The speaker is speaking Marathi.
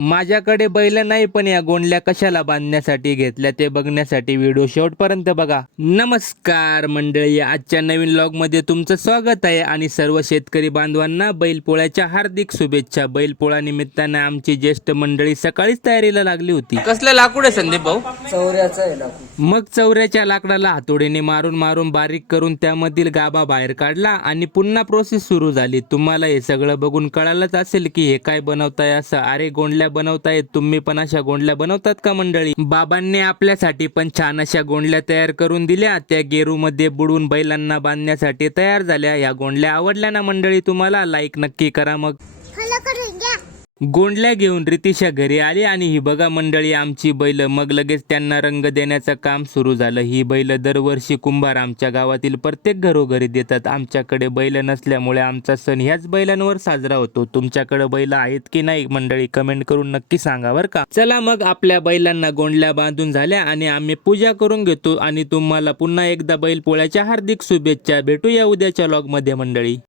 माझ्याकडे बैल नाही, पण या गोंडल्या कशाला बांधण्यासाठी घेतल्या ते बघण्यासाठी व्हिडिओ शेवटपर्यंत बघा. नमस्कार मंडळी, आजच्या नवीन व्लॉग मध्ये तुमचं स्वागत आहे आणि सर्व शेतकरी बांधवांना बैलपोळ्याच्या हार्दिक शुभेच्छा. बैलपोळा निमित्तानं आमची ज्येष्ठ मंडळी सकाळीच तयारीला लागली होती. कसलं लाकूड आहे संदीप भाऊ? चौऱ्याचं आहे लाकूड. मग चौऱ्याच्या लाकडाला हातोडीने मारून मारून बारीक करून त्यामधील गाभा बाहेर काढला आणि पुन्हा प्रोसेस सुरू झाली. तुम्हाला हे सगळं बघून कळालंच असेल की हे काय बनवताय असं. अरे गोंडल्या बनवतायत, तुम्ही पण अशा गोंडल्या बनवतात का मंडळी? बाबांनी आपल्यासाठी पण छान अशा गोंडल्या तयार करून दिल्या. त्या गेरू मध्ये बुडवून बैलांना बांधण्यासाठी तयार झाल्या. या गोंडल्या आवडल्या ना मंडळी तुम्हाला? लाईक नक्की करा. मग गोंडल्या घेऊन रितिशा घरी आली आणि ही बघा मंडळी आमची बैल. मग लगेच त्यांना रंग देण्याचं काम सुरू झालं. ही बैल दरवर्षी कुंभार आमच्या गावातील प्रत्येक घरोघरी देतात. आमच्याकडे बैल नसल्यामुळे आमचा सण ह्याच बैलांवर साजरा होतो. तुमच्याकडे बैल आहेत की नाही मंडळी? कमेंट करून नक्की सांगा बरं का. चला मग आपल्या बैलांना गोंडल्या बांधून झाल्या आणि आम्ही पूजा करून घेतो आणि तुम्हाला पुन्हा एकदा बैल पोळ्याच्या हार्दिक शुभेच्छा. भेटूया उद्याच्या व्लॉग मध्ये मंडळी.